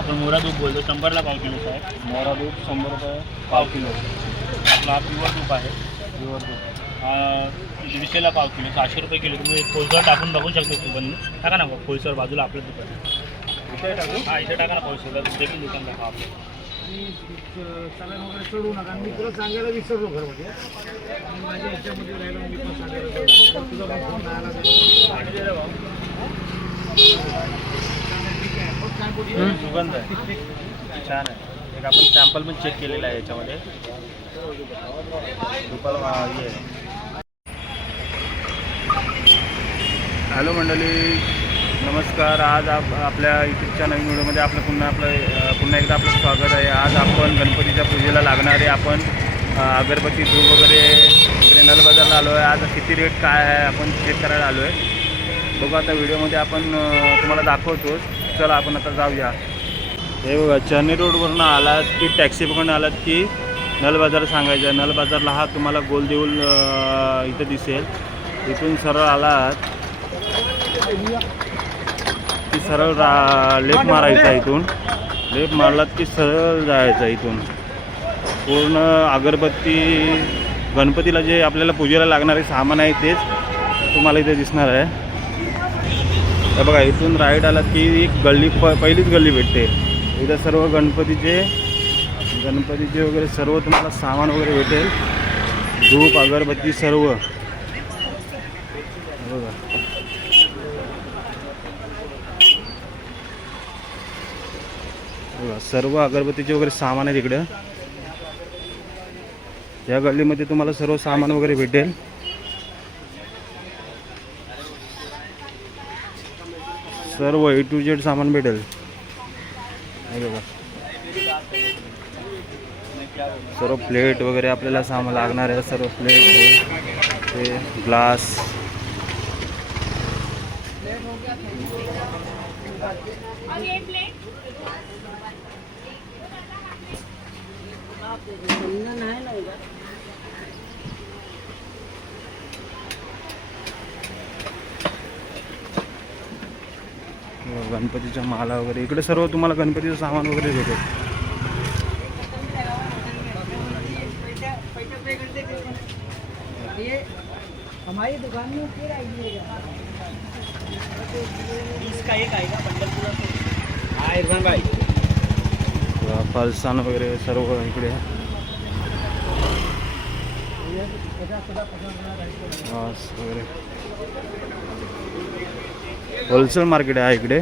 आपण मोरा दूध बोलतो शंभरला पाव किलो आहे मोरा दूध शंभर रुपये पाव किलो. आपला हा प्युअर आहे. प्युअर दूध. हा दीडशेला पाव किलो सहाशे रुपये किलो. तुम्ही कोळसर टाकून बघू शकतो तुम्ही टाका ना कोळसर बाजूला आपलं दुकान आहे. इथे टाकू? हा इथे टाका ना कोळसर देखील दुकान टाका आपलं. सगळ्या वगैरे चढू नका मी तुला सांगायला विसरलो घरमध्ये. आणि माझ्या ह्याच्यामध्ये राहिलो मी पण सांगायला विसरलो. तर तुझा पण फोन नाही आला आणि दे रे भाऊ. ठीक आहे मग काय बोलतो सुगंध आहे. छान आहे. एक आपण सॅम्पल पण चेक केलेला आहे याच्यामध्ये. हॅलो मंडळी. नमस्कार. आज आप आपल्या यूट्यूबच्या नवीन व्हिडिओमध्ये आपलं पुन्हा आपलं पुन्हा एकदा आपलं स्वागत आहे. आज आपण गणपतीच्या पूजेला लागणारे आपण अगरबत्ती धूप वगैरे वगैरे नल बाजारला आलो आहे. आज किती रेट काय आहे आपण चेक करायला आलो आहे. बघू आता व्हिडिओमध्ये आपण तुम्हाला दाखवतोच. चला आपण आता जाऊया. हे बघा चर्नी रोडवरून आलात की टॅक्सी पकडून आलात की नल बाजार सांगायचं. नल बाजारला हा तुम्हाला गोल देऊल इथं दिसेल. इथून सरळ आलात. की सरळ रा लेप मारायचा इथून. लेप मारलात की सरळ जायचं इथून. पूर्ण अगरबत्ती गणपतीला जे आपल्याला पूजेला लागणारे सामान आहे तेच तुम्हाला इथे दिसणार आहे. तर बघा इथून राईट आलात की एक गल्ली प पहिलीच गल्ली भेटते. इथं सर्व गणपतीचे गणपतीचे वगैरे सर्व तुम्हाला सामान वगैरे भेटेल. धूप अगरबत्ती सर्व. बघा. बघा सर्व अगरबत्तीचे वगैरे सामान आहे तिकडं. या गल्लीमध्ये तुम्हाला सर्व सामान वगैरे भेटेल. सर्व ए टू जेड सामान भेटेल. बघा. सर्व प्लेट वगैरे आपल्याला सामान लागणार आहे. सर्व प्लेट ते ग्लास गणपतीच्या माला वगैरे. इकडे सर्व तुम्हाला गणपतीचं सामान वगैरे भेटेल. हमारी दुकान में फिर इसका एक इरफान भाई वगैरे सर्व इकडे. वगैरे. होलसेल मार्केट आहे इकडे.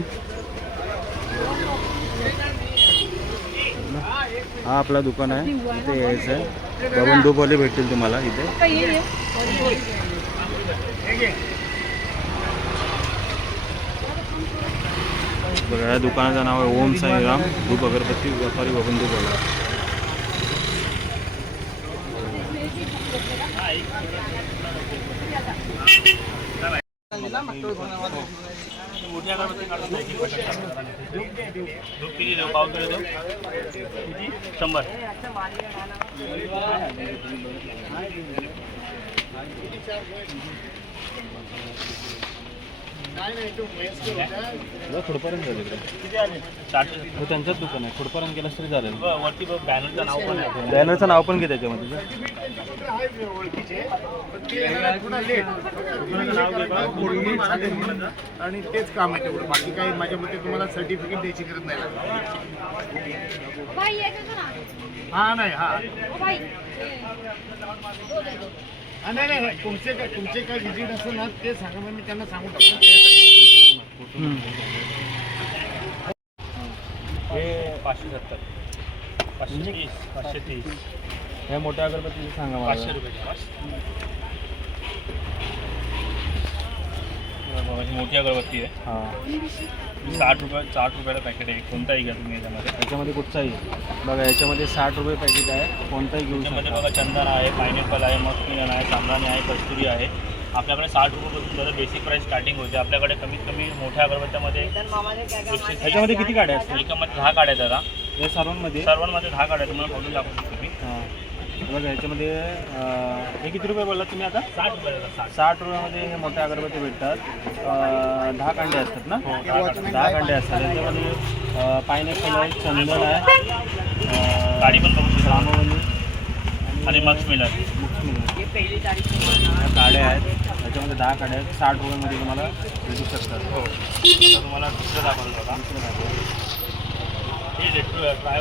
हा आपला दुकान आहे. इथे यायचं आहे. बबन धूपवाले भेटतील तुम्हाला इथे. बघा या दुकानाचं नाव आहे ओम साईराम. धूप अगरबत्ती व्यापारी बबन धूपवाला मोठी अगरबत्ती काढून शंभर खोडपर्यंत झाले किती आले? चारशे. हो त्यांचंच दुकान आहे. खोडपर्यंत गेलं तरी बघ बॅनरचं नाव पण आहे. बॅनरचं नाव पण घे त्याच्यामध्ये. ओळखीचे पण ते जरा थोडा लेट आणि तेच काम आहे तेवढं. बाकी काही माझ्या मते तुम्हाला सर्टिफिकेट द्यायची गरज नाही लागत. हा नाही हा. हा, नाही नाही तुमचे काय तुमचे काय विजिट असेल ना ते सांगा मग मी त्यांना सांगून टाकतो. हे पाचशे सत्तर. पाचशे तीस पाचशे तीस. हे मोठ्या अगरबत्तीचं सांगा पाचशे मला रुपये ही मोठी अगरबत्ती आहे. ही. साठ रुपये साठ रुपयाला पॅकेट आहे. कोणताही घ्या तुम्ही याच्यामध्ये. याच्यामध्ये कुठचाही बघा याच्यामध्ये साठ रुपये पॅकेट आहे. कोणताही घेऊ शकता. बघा चंदन आहे पायनॅपल आहे मस्किन आहे सामराणी आहे कस्तुरी आहे. आपल्याकडे साठ रुपयापासून जरा बेसिक प्राईस स्टार्टिंग होते. आपल्याकडे कमीत कमी मोठ्या अगरबत्त्यामध्ये ह्याच्यामध्ये किती गाड्या असतात एकामध्ये दहा दादा. या सर्वांमध्ये? सर्वांमध्ये दहा आहेत. तुम्हाला फोटो दाखवू शकतो मी. हां. बघा याच्यामध्ये अं, हे किती रुपये बोललात तुम्ही आता? साठ रुपये साठ. साठ रुपयामध्ये हे मोठ्या अगरबत्ती भेटतात. अं, दहा कांडे असतात ना? हो, दहा कांडे. असतात. याच्यामध्ये पायनॅपल आहे चंदन आहे. अं, गाडी पण बघू शकता रामवली. आणि मग ह्या काड्या आहेत. त्याच्यामध्ये दहा काड्या आहेत. साठ रुपयामध्ये तुम्हाला भेटू शकतात. हो. आता तुम्हाला दुसरं दाखवलं बघा. दुसरं दाखवा. हे रेट्रो आहे ट्राय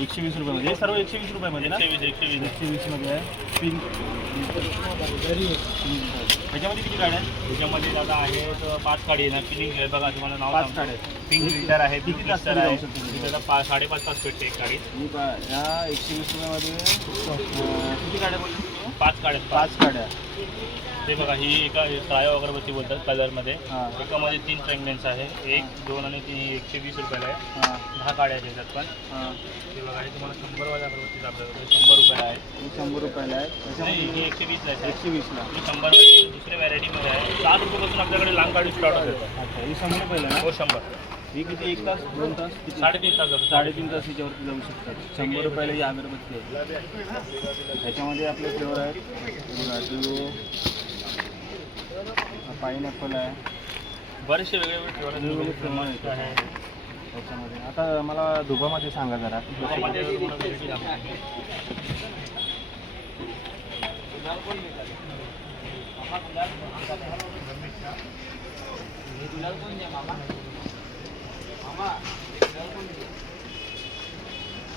एकशे वीस रुपयामध्ये हे सर्व एकशे वीस रुपयामध्ये ना? एकशे वीस एकशे वीस. एकशे वीसमध्ये आहे. पिंक ह्याच्यामध्ये किती गाड्या आहेत? त्याच्यामध्ये दादा आहेत पाच गाडी येणार पिलिंग आहे बघा तुम्हाला नाव पाच. गाड्या आहेत. पिंक लिटर आहे किती पिंक लिटर आहे. आता पा साडेपाच तास भेटते एक गाडी. मी पा ह्या एकशे वीस रुपयामध्ये अं, किती गाड्या बोलली तुम्ही? पाच गाड्या आहेत, पाच पाच गाड्या. ते बघा ही एका ट्रायो अगरबत्ती बोलतात कलरमध्ये. एकामध्ये तीन फ्रॅगनेन्स आहे. एक दोन आणि तीन एकशे वीस रुपयाला आहे. दहा आहेत त्याच्यात पण. ते बघा हे तुम्हाला शंभर वाल्या अगरबत्ती आपल्याकडे शंभर रुपयाला आहे. हे शंभर रुपयाला आहे. नाही त्याच्यामध्ये ही एकशे वीसला आहे. एकशे वीसला. ही शंभर दुसऱ्या व्हॅरायटीमध्ये आहे. साठ रुपयापासून आपल्याकडे लांब गाडी स्टार्ट होते अच्छा ही शंभर रुपयाला हो शंभर. ही किती एक तास दोन तास? साडेतीन तास जातो साडेतीन तास याच्यावरती जाऊ शकतात. शंभर रुपयाला ही अगरबत्ती आहे. ह्याच्यामध्ये आपले फ्लेवर आहेत. पाईनॅपल आहे. बरेचसे वेगळे वेगवेगळे आहेत. आहे त्याच्यामध्ये. आता मला धुपामध्ये सांगा जरा. त्यामध्ये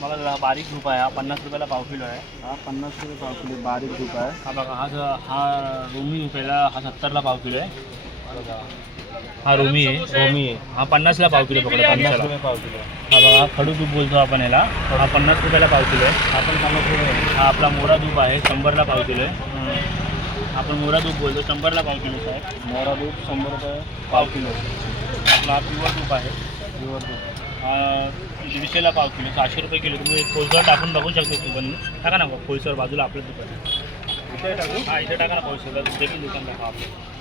जरा बारीक धूप आहे. हा पन्नास रुपयाला पाव किलो आहे. हा पन्नास रुपये पाव किलो बारीक धूप आहे. हा बघा हा ज- हा रोमी रुपयाला हा सत्तरला पाव किलो आहे. बघा. हा रोमी आहे. रोमी आहे. हा पन्नासला पाव किलो पकडा पन्नास पन्नासला. रुपये पाव किलो हा बघा खडू दूध बोलतो आपण याला. हा पन्नास रुपयाला पाव किलो आहे. आपण पन्नास रुपये हा आपला मोरा दूध आहे शंभरला पाव किलो आहे. आपण मोरा दूध बोलतो शंभरला पाव किलोचा आहे. मोरा दूध शंभर रुपये पाव किलो आपला हा प्युअर दूध आहे. प्युअर दूध हा दीडशेला पाव किलो सहाशे रुपये किलो. तुम्ही कोळसर टाकून बघू शकता तू पण टाका ना कोळसर बाजूला आपलं दुकान आहे. इथे टाकू? हा इथे टाका ना कोळसरला दुकान टाका आपलं.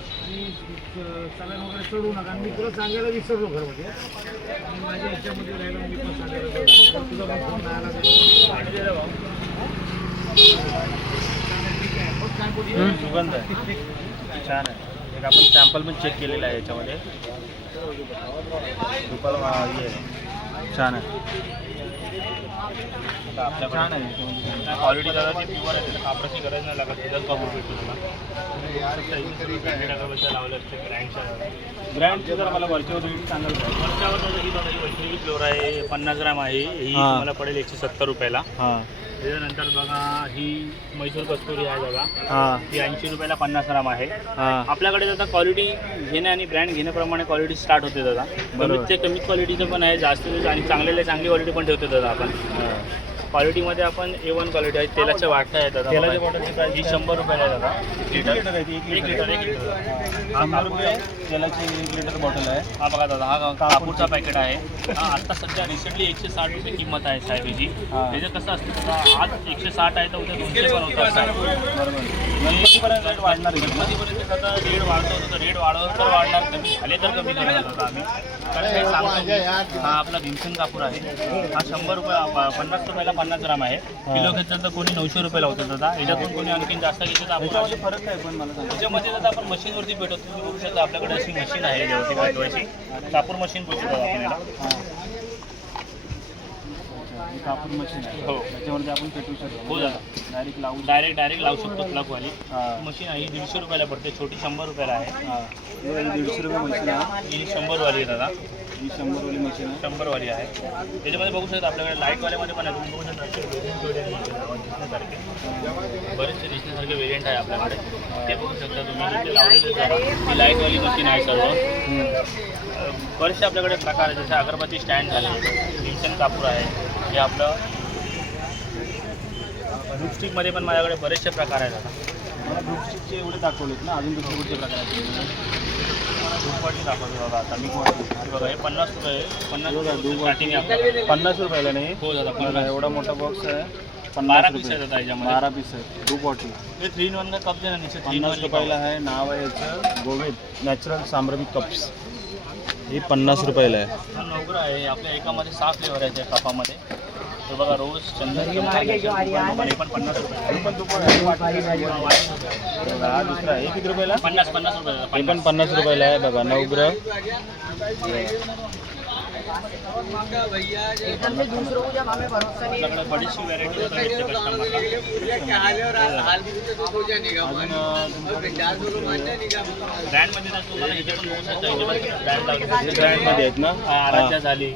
चालन वगैरे चढवू नका. मी तुला सांगायला विसरलो घरमध्ये. आणि माझ्या ह्याच्यामध्ये राहिलो मी पण सांगायला तुझा पण फ़ोन नाही आला तर- ठीक आहे. मग काय बोलली? सुगंध आहे. छान आहे. एक आपण सॅम्पल पण चेक केलेलं आहे याच्यामध्ये. दुपार हे छान आहे आता आपल्याकडे छान आहे. याच्यामध्ये. क्वालिटी दादा ती प्युअर आहे. त्याला कापडाची गरज नाही लागत. त्याच्यात कापूर भेटतो तुला ब्रँडेड अगरबत्त्या लावल्या असते ब्रँडच्या ब्रँडची जर मला वरच्यावर रेट सांगाल का वरच्यावर तर ही बघा ही वैष्णवी फ्लोर आहे. पन्नास ग्राम आहे. ही. तुम्हाला पडेल एकशे सत्तर रुपयाला. हां. त्याच्यानंतर बघा ही मैसूर कस्तुरी आहे बघा. हां. ती ऐंशी रुपयाला पन्नास ग्राम आहे. आपल्याकडे दादा क्वालिटी घेणे आणि ब्रँड घेण्याप्रमाणे क्वालिटी स्टार्ट होते दादा. कमीत ते कमी क्वालिटीचं पण आहे. जास्त आणि चांगलेले चांगली क्वालिटी पण ठेवतो दादा आपण. क्वालिटीमध्ये आपण ए वन क्वालिटी आहे तेलाच्या वाटण्या आहेत दादा तेलाच्या. बॉटलची प्राइस ही शंभर रुपयाला दादा किती लिटर? एक एक लिटर एक लिटर शंभर रुपये तेलाची एक लिटर बॉटल आहे. हा बघा दादा हा कापूरचा पॅकेट आहे. हा आता सध्या रिसेंटली एकशे साठ रुपये किंमत आहे साहेबची हा. त्याचं कसं असतं दादा आज एकशे साठ आहे तर उद्या दोनशे पण होतात साहेब. बरोबर. गणपतीपर्यंत रेट वाढणार आहे. का? गणपतीपर्यंत आता रेट वाढतो तर रेट वाढवत तर वाढणार कमी झाले तर कमी करणार दादा आम्ही. कारण काय सांगतो मी, हा आपला भीमसेन कापूर आहे. हा शंभर रुपये प- पन्नास रुपयाला पन्नास ग्राम आहे. किलो घेतलं तर कोणी नऊशे रुपयाला होतं दादा. याच्यातून कोणी आणखीन जास्त घेतलं तर आपण त्याच्यामध्ये फरक काय पण मला सांगा. त्याच्यामध्ये दादा आपण मशीनवरती भेटतो तुम्ही बघू शकता आपल्याकडे अशी मशीन आहे याच्यावरती पाठवायची कापूर मशीन हां अच्छा, ही कापूर मशीन आहे. हो. त्याच्यावरती आपण पेटवू शकतो. हो दादा डायरेक्ट लावू डायरेक्ट डायरेक्ट लावू शकतो प्लगवाली हां. मशीन आहे दीडशे रुपयाला पडते छोटी शंभर रुपयाला आहे. दीडशे रुपये मशीन आहे. ही शंभरवाली आहे दादा. ही शंभरवाली मशीन आहे. शंभरवाली आहे. त्याच्यामध्ये बघू शकता आपल्याकडे लाईटवाल्यामध्ये पण आहे. तुम्ही बघू शकता बरेचसे दिसण्यासारखे वेरियंट आहे आपल्याकडे. ते बघू शकता तुम्ही लाईटवाली मशीन आहे सर्व. बरेचसे आपल्याकडे प्रकार आहेत जसे अगरबत्ती स्टँड झाले भीमसेन कापूर आहे हे आपलं लुपस्टिकमध्ये पण माझ्याकडे बरेचसे प्रकार आहेत आता. मला ब्रुकस्टिकचे एवढे दाखवलेत ना अजून दुसरे कुठचे प्रकार आहेत? दाखवतो बघा आता मी बघा हे पन्नास रुपये पन्नास रुपये स्टार्टिंग पन्नास रुपयाला नाही. हो दादा एवढा मोठा बॉक्स आहे. पन्नास रुपये. बारा पीस आहे टू हे थ्री इन वन कप देणार पन्नास रुपयाला आहे नाव आहे याचं. गोविंद नॅचरल सांभरमी कप्स ही पन्नास रुपयाला आहे. हा नवग्र आहे आपल्या एकामध्ये सहा फ्लेवर आहेत या कपामध्ये. तर बघा रोज चंदन हे पण पन्नास रुपये. दुसरा आहे. हे किती रुपयाला? पन्नास हे पण पन्नास रुपयाला आहे बघा नवग्रह. होता ब्रँडमध्ये इथे पण ब्रँड आहेत ना आराच्या झाली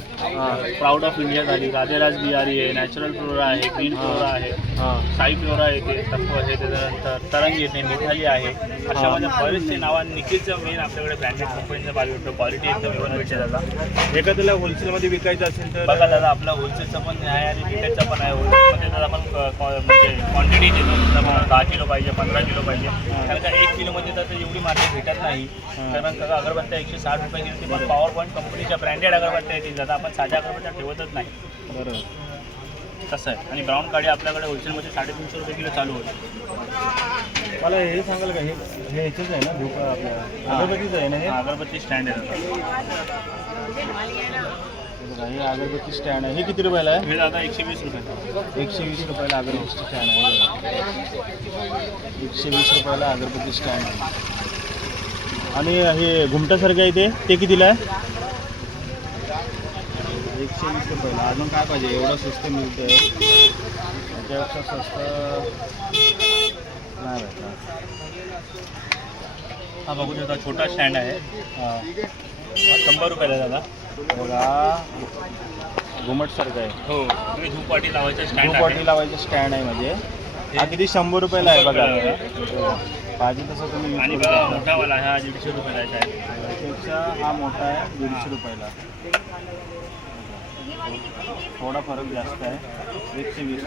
प्राऊड ऑफ इंडिया झाली राधेराज बिहारी आहे नॅचरल फ्लोरा आहे ग्रीन फ्लोरा आहे साई फ्लोरा येते तत्व आहे त्याच्यानंतर तरंग येते मिठाली आहे अशा माझ्या बरेचसे नावा निखिलचं मेन आपल्याकडे ब्रँडेड कंपनीचं बाजू क्वालिटी एकदम व्यवस्थित भेटते एखाद्याला होलसेलमध्ये विकायचं असेल तर? बघा दादा आपला होलसेलचा पण आहे आणि रिटेलचा पण आहे. होलसेलमध्ये तर आपण म्हणजे क्वांटिटी देतो. दहा किलो पाहिजे पंधरा किलो पाहिजे. कारण का एक किलोमध्ये तर एवढी मार्केट भेटत नाही. कारण का अगरबत्त्या एकशे साठ रुपये किलो ती पण पॉवर पॉईंट कंपनीच्या ब्रँडेड अगरबत्त्या येतील. दादा आपण साध्या अगरबत्त्या ठेवतच नाही. बरोबर. तसं आहे. आणि ब्राऊन काडी आपल्याकडे होलसेलमध्ये साडेतीनशे रुपये किलो चालू होते. मला हे सांगाल का? हे हे ह्याचंच आहे ना धूप आपल्या अगरबत्तीच आहे ना हे? अगरबत्ती स्टँड आहे हे बघा, हे अगरबत्ती स्टँड आहे. हे किती रुपयाला आहे? हे दादा एकशे वीस रुपये. एकशे वीस रुपयाला अगरबत्ती स्टँड आहे. बघा. एकशे वीस रुपयाला अगरबत्ती स्टँड आहे. आणि हे घुमटासारखं आहे ते? ते कितीला आहे? एकशे वीस रुपयाला. अजून काय पाहिजे? एवढं स्वस्त मिळतं त्याच्यापेक्षा स्वस्त नाही हा बघू शकता छोटा स्टँड आहे. हां. हा शंभर रुपयाला दादा. बघा. घुमटसारखं आहे. हो तुम्ही धूपवाटी लावायचं स्टँड लावायचं स्टँड आहे म्हणजे. हा किती शंभर रुपयाला आहे बघा. पाहिजे तसं तुम्ही आणि बघा. मोठावाला हा दीडशे रुपयाला आहे. त्यापेक्षा हा मोठा आहे दीडशे रुपयाला. थोडा फरक जास्त आहे. एकशे वीस.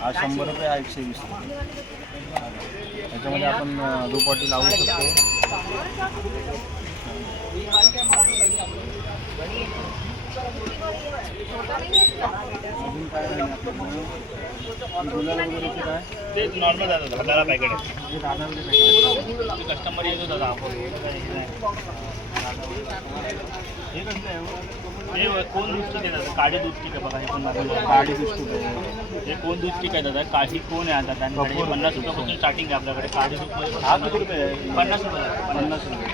हा शंभर रुपये हा एकशे वीस. रुपये त्याच्यामध्ये आपण दुपाटी लावू शकतो. अजून काय ते नॉर्मल पॅकेट आहे. कस्टमर येतो दादा आपण हे हो? हे कोण दूध स्टिक आहे दादा काळी दूध स्टिक आहे बघा हे पण माझं काळी बिस्कुट हे कोण दूध स्टिक आहे दादा? काही कोण आहे हे पन्नास रुपयापासून स्टार्टिंग आहे आपल्याकडे? काळी दूध हा किती रुपये आहे पन्नास रुपये. पन्नास रुपये.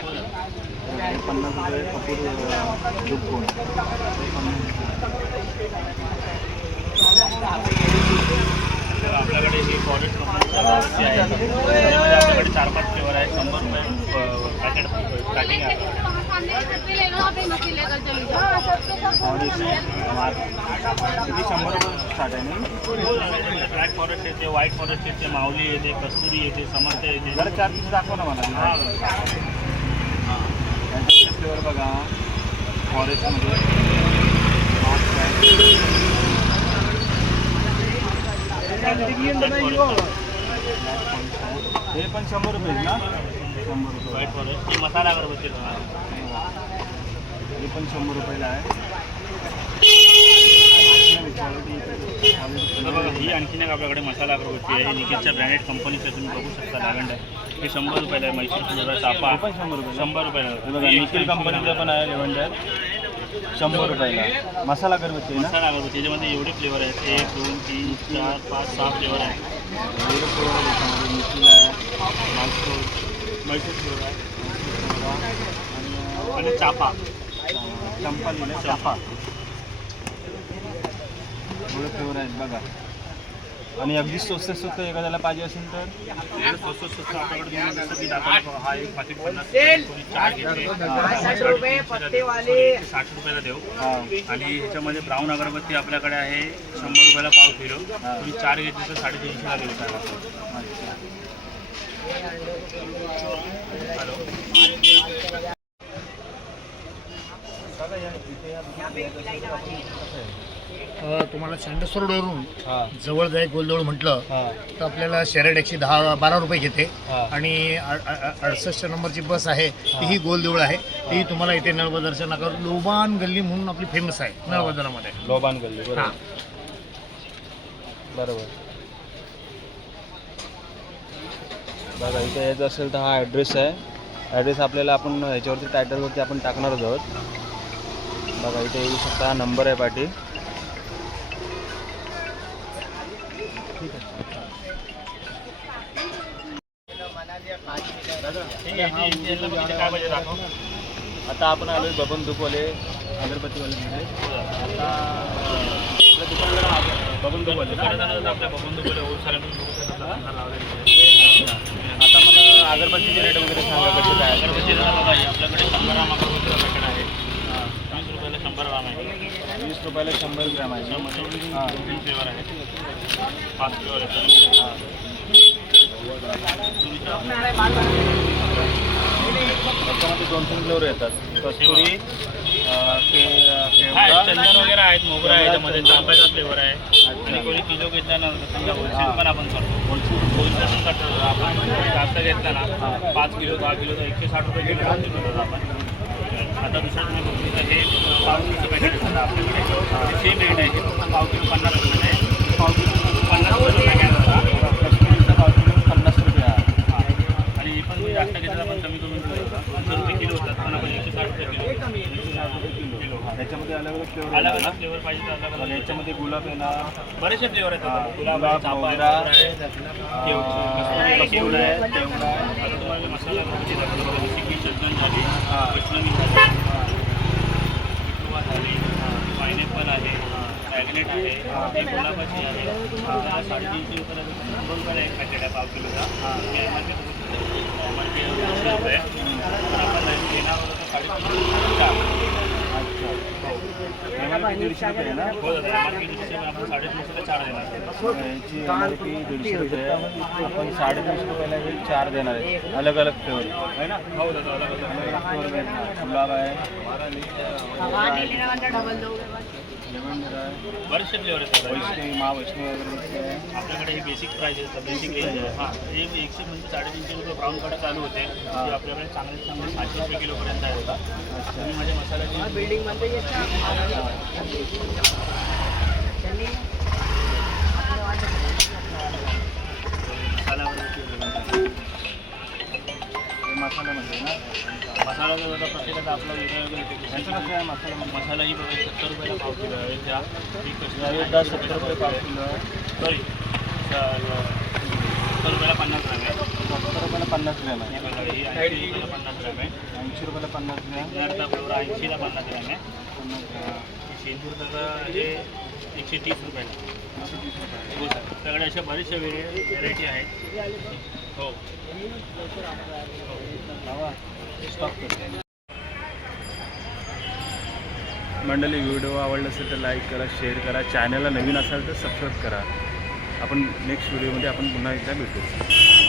पन्नास रुपये कपूर अं, दूध कोण? तर आपल्याकडे ही फॉरेस्ट कंपनीची आहे. त्यामध्ये आपल्याकडे चार पाच फ्लेवर आहे शंभर रुपये पॅकेट स्टार्टिंग आहे. ब्लॅक फॉरेस्ट येते व्हाईट फॉरेस्ट येते माऊली येते कस्तुरी येते समर्थ येते जरा चार पीस दाखवा ना मला हा फ्लेवर बघा फॉरेस्टमध्ये हे पण शंभर रुपये ना शंभर रुपये. मसाला अगरबत्ती आहे. हे पण शंभर रुपयाला आहे. ही आणखीन एक आपल्याकडे मसाला अगरबत्ती आहे. ही निकेतच्या ब्रँडेड कंपनीचं तुम्ही बघू शकता लॅव्हेंडर हे शंभर रुपयाला आहे मैसूर फ्लोरा चापा. पण शंभर रुपये शंभर रुपयाला. हे निखिल कंपनीचं पण आहे लेव्हंडर शंभर रुपयाला. मसाला अगरबत्ती आहे ना? मसाला अगरबत्ती याच्यामध्ये एवढे फ्लेवर आहेत. एक दोन तीन चार पाच सहा फ्लेवर आहेत. एवढे आहे त्याच्यामध्ये निखिल आहे आहे आणि चापा. चंपा लिहिलं चाफा एवढे फ्लेवर आहेत बघा. आणि अगदी स्वस्त स्वस्त एखाद्याला पाहिजे असेल तर? स्वस्त स्वस्त आपल्याकडे हा एक पाकिट साठ रुपये साठ रुपयाला देऊ आणि ह्याच्यामध्ये ब्राऊन अगरबत्ती आपल्याकडे आहे शंभर रुपयाला पाव किलो. तुम्ही चार घेतली तर साडेतीनशेला देऊ त्याला अच्छा हॅलो बघा या इथे या दुकानात आपण कसं आहे? अ, तुम्हाला सँडस रोडवरून जवळ जाय गोलजवळ म्हटलं तर आपल्याला शेरेड एकशे दहा बारा रुपये घेते. आणि अडसष्ट नंबरची बस आहे ती ही गोलदेऊळ आहे. ती तुम्हाला इथे नळबदरच्या नगर लोबान गल्ली म्हणून आपली फेमस आहे नळबदरामध्ये. लोबान गल्ली हां. बरोबर बरोबर बघा इथे यायचं असेल तर हा ॲड्रेस आहे. ॲड्रेस आपल्याला आपण ह्याच्यावरती टायटलवरती आपण टाकणारच आहोत. बघा इथे येऊ शकता हा नंबर आहे पाठी. आता आपण आलो बबन दुखवले अगरबत्तीवाल्यांमध्ये आता आपल्या दुकानाला आता मला अगरबत्तीचे रेट वगैरे सांगा कसे काय? आहेत. अगरबत्ती आपल्याकडे शंभर ग्राम अगरबत्तीचा पॅकेट आहे. वीस रुपयाला शंभर ग्राम आहे. वीस रुपयाला शंभर ग्रॅम आहे. त्यामध्ये हां. तीन फ्लेवर आहेत पाच फ्लेवर आहेत त्याच्यामध्ये दोन तीन फ्लेवर येतात. कस्तुरी चंदन वगैरे आहेत मोगरा आहे त्यामध्ये फ्लेवर आहे. आणि कोणी किलो घेतला ना समजा होलसेल पण आपण करतो. होलसेल पण करतो. आपण जास्त घेतला ना पाच किलो दहा किलो तर एकशे साठ रुपये किलो जास्त किलो आपण. आता दुसरं तुम्ही बघू तर हे पाव किलोचं पॅकेट येतं आपल्याकडे सेम रेट आहे. पाव किलो पन्नास रुपये आहे. पाव किलो पन्नास रुपये पॅकेट पाव किलो पन्नास रुपये आहे. आणि हे पण जास्त घेतला पण कमी कमी रुपये किलो होतात पण आपण एकशे साठ रुपये किलो. अलग अलग फ्लेवर अलग अलग फ्लेवर पाहिजे तर अलग अलग याच्यामध्ये गुलाब येणार बरेचसे फ्लेवर हा, आहेत गुलाब गुलाब, आहे चाफा आहे मोगरा, मोगरा आहे. केव- कस्तुरी केवढा केवढा आहे? आहे? आहे. आता तुम्हाला मी मसाला घरगुती दाखवतो बघा. जशी की चंदन झाली हा. कृष्णमी झाली पिठुवा झाली पायनॅपल आहे मॅग्नेट आहे हे. गुलाबाची आहे. आता साडेतीनशे रुपयाला दोन रुपयाला एक पॅकेट आहे पाव किलोचा. हे. मार्केट मार्केट दोनशे रुपये पण आपण घेणार होतो तर साडेतीनशे रुपये. आपण साडेतीनशे रुपयाला हे चार देणार आहे. अलग अलग फ्लेवर आहे ना? हो गुलाब आहे. बरेचसे फ्लेवर आहेत. वैष्णवी महावैष्णवी वगैरे आहे. आपल्याकडे ही बेसिक आहे बेसिक रेंज आहे. हां हे एकशे म्हणजे साडेतीनशे रुपये ब्राऊन कडे चालू होते. आपल्याकडे चांगले चांगले सातशे रुपये किलोपर्यंत आहे होता माझ्या मसाल्याची बिल्डिंग मसाला जो होता प्रत्येकाचा आपला वेगळा वेगळा ह्याचं कसं आहे मसाला मसाला ही बघा सत्तर रुपयाला पाव किलो आहे त्या ही दहा सत्तर रुपये पाव किलो आहे सॉरी सत्तर रुपयाला पन्नास ग्रॅम आहे सत्तर रुपयाला पन्नास ग्रॅम आहे ऐंशी रुपयाला पन्नास ग्रॅम आहे ऐंशी रुपयाला पन्नास ग्रॅम उदाहरणार्थ फ्लेवर ऐंशीला पन्नास ग्रॅम आहे पन्नास ग्रॅम शेंदूर हे एकशे तीस रुपयाला हो सर सगळ्या अशा बरेचशा व्हेरायटी आहेत. हो. हो. मंडळी व्हिडिओ आवडला असेल तर लाईक करा शेअर करा. चॅनलला नवीन असाल तर सबस्क्राईब करा. आपण नेक्स्ट व्हिडिओमध्ये आपण पुन्हा एकदा भेटू.